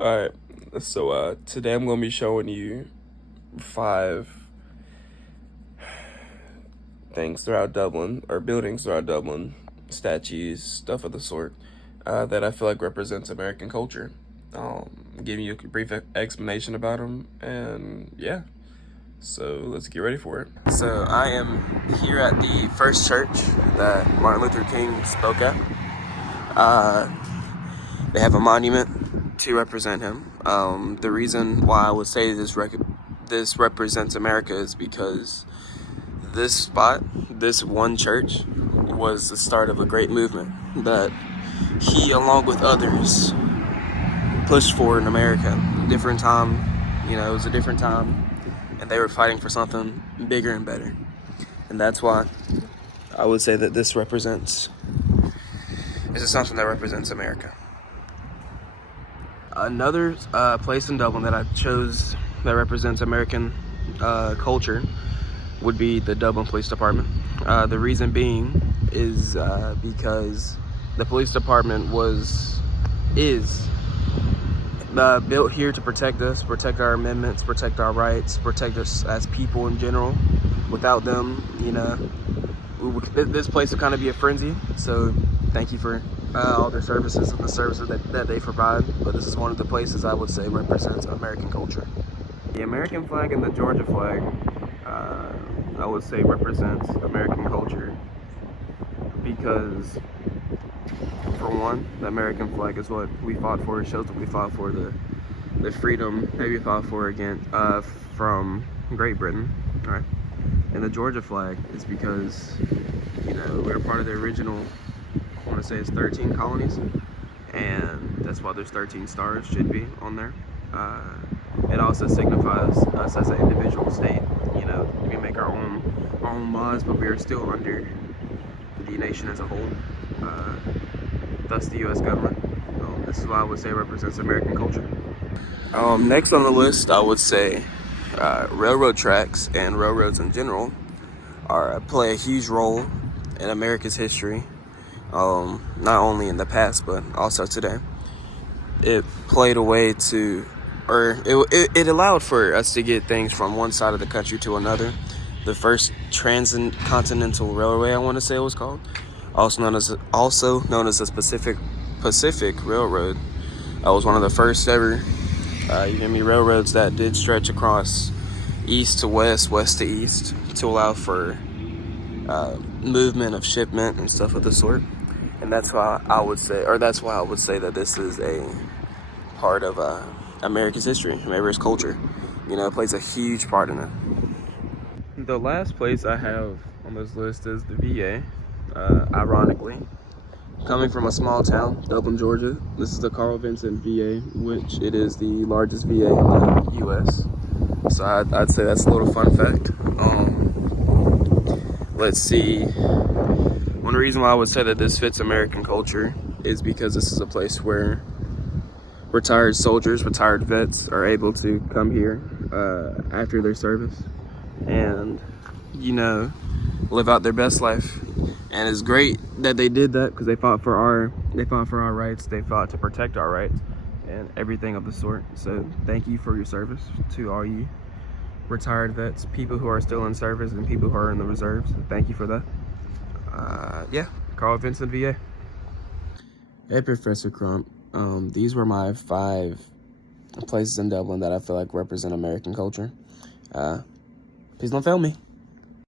Alright, so today I'm going to be showing you 5 things throughout Dublin, or buildings throughout Dublin, statues, stuff of the sort, that I feel like represents American culture. Giving you a brief explanation about them, and yeah, so let's get ready for it. So I am here at the first church that Martin Luther King spoke at. They have a monument to represent him. The reason why I would say this represents America is because this spot, this one church, was the start of a great movement that he, along with others, pushed for in America. Different time, it was a different time, and they were fighting for something bigger and better. And that's why I would say that this is something that represents America. Another place in Dublin that I chose that represents American culture would be the Dublin Police Department. The reason being is because the police department is built here to protect us, protect our amendments, protect our rights, protect us as people in general. Without them, this place would kind of be a frenzy. So thank you for all their services and the services that they provide. But this is one of the places I would say represents American culture. The American flag and the Georgia flag, I would say represents American culture because, for one, the American flag is what we fought for. It shows that we fought for the freedom that we fought for again from Great Britain, right? And the Georgia flag is because, we're part of the original, I want to say it's 13 colonies, and that's why there's 13 stars should be on there. It also signifies us as an individual state. We make our own laws, but we are still under the nation as a whole. Thus, the U.S. government. This is why I would say represents American culture. Next on the list, I would say railroad tracks and railroads in general play a huge role in America's history. Not only in the past, but also today. It played a way to, or it allowed for us to get things from one side of the country to another. The first transcontinental railway, I want to say it was called, also known as the Pacific Railroad. Was one of the first ever railroads that did stretch across east to west, west to east, to allow for movement of shipment and stuff of the sort. And that's why I would say that this is a part of America's history, America's culture. It plays a huge part in it. The last place I have on this list is the VA. Ironically, coming from a small town, Dublin, Georgia, this is the Carl Vinson VA, which it is the largest VA in the U.S. So I'd say that's a little fun fact. Let's see. One reason why I would say that this fits American culture is because this is a place where retired soldiers, retired vets are able to come here after their service and, live out their best life. And it's great that they did that because they fought for our rights. They fought to protect our rights and everything of the sort. So thank you for your service to all you retired vets, people who are still in service and people who are in the reserves. Thank you for that. Carl Vinson VA. Hey, Professor Crump. These were my 5 places in Dublin that I feel like represent American culture. Please don't fail me.